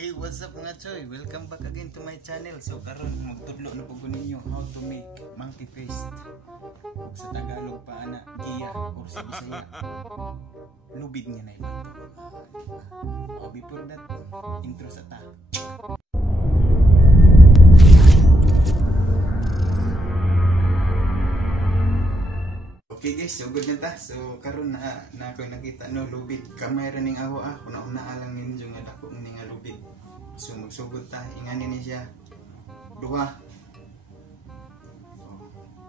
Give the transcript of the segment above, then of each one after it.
Hey, what's up mga choy? Welcome back again to my channel. So karon magtudlo na pug ninyo how to make monkey face. Ug sa Tagalog pa ana giya or sa Bisaya lubid nga na iba to. Before that, intro sa ta. Okay guys, so good na ta. So karon na ako nakita no lubid. Kamay ra ning aho kuna-una lang ninyo nga dako ning lubid. So magsugod ta, ingani ni siya. Duha.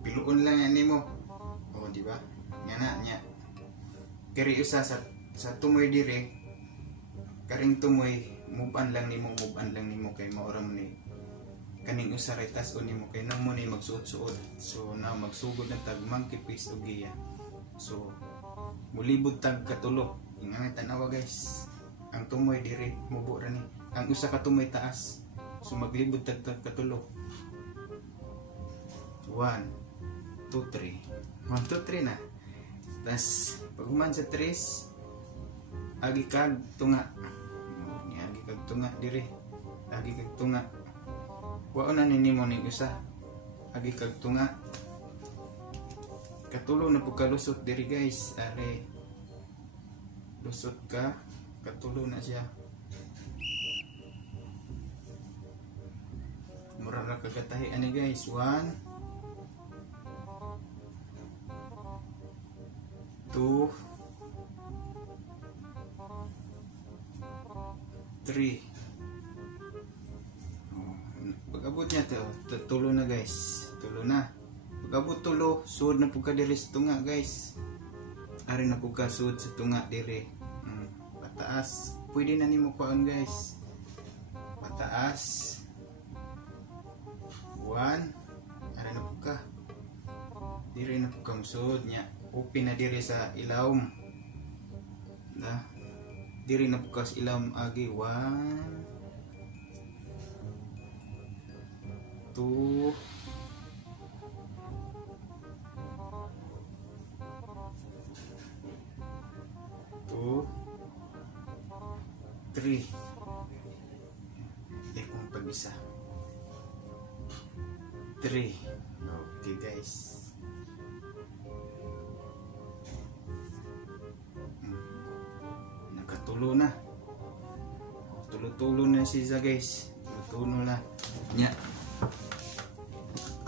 Piluon lang yan nimo. Oh, di ba? Ngana nya. Kari usa sa tumoy dire. Karing tumoy, move on lang nimo kay maura mo ni kaning usa retas o nimo kay nang mo ni magsuot-suot. So na magsugod na tag monkey face og giya. So mulibod tag katulo. Ingani tanawa guys. Ang tumoy dire mubo ra ni. Ang usa ka tumoy taas. So maglibod tag katulo. 1 2 3. 1 2 3 na. Tas pag human sa 3 agi kag tunga. Agi kag tunga dire. Agi kag tunga. Wa na nimo ning usa. Agi kag tunga. Katulo na pud kalusot diri guys. Are lusot ka, katulo na siya. Mura ra kagatahi ani guys. 1 2 3. Pag-abot niya to, tulo na guys. Tulo na. Pag-abot tulo, suod na po ka diri sa tunga guys. Ari na po ka suod sa tunga diri. Pataas. Pwede na nimo kuan guys. Pataas. 1. Ari na po ka. Diri na po ka suod niya. Open na diri sa ilawom. Na. Diri na po ka sa ilawom agi. 1 2 3. Kung pag-isa 3. Okay guys. Nakatulo na. Tulo-tulo na siya guys. Tulo na nya.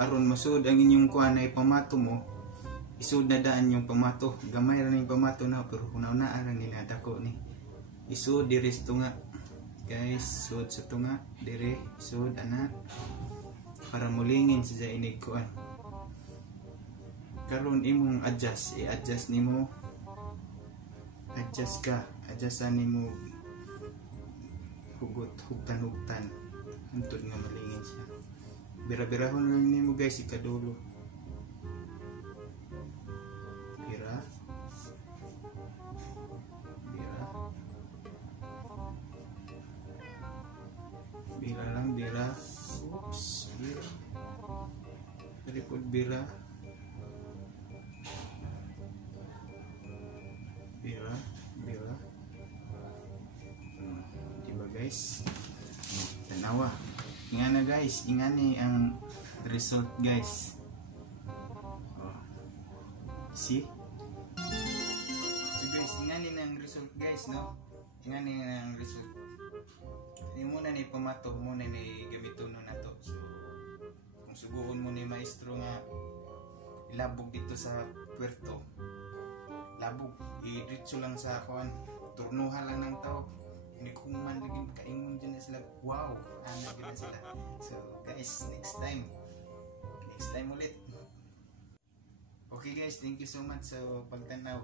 Aron masud ang inyong kuan ay pamato mo, isud na daan yung pamato. Gamay ra ning pamato na pero una-una lang nila dako ni. Isud diri sa tunga. Guys, sud sa tunga diri, sud ana para mulingin siya inig kuan. Karon imong adjust, i-adjust nimo. Adjust ka, adjustan nimo hugot, hugtan antod nga malingin siya. Bira-birahon lang nimo guys ikadulo. Bira. Bira lang, bira. Oops, bira. Tripod bira. Bira. Diba guys? Tanawa. Ingana guys, ingani ang result guys. See? So guys, ingani ang result guys, no? Ingani ang result. Hindi muna ni pamato, muna ni gamiton na to. So, kung subuhon mo ni maestro nga ilabog dito sa puerto. Labog, i-diretso lang sa kuan, turnuha lang ng tao. Hindi ko man lagi kaingon dyan na sila. Wow! Anak gila sila. So guys, next time ulit. Okay guys, thank you so much sa pagtanaw.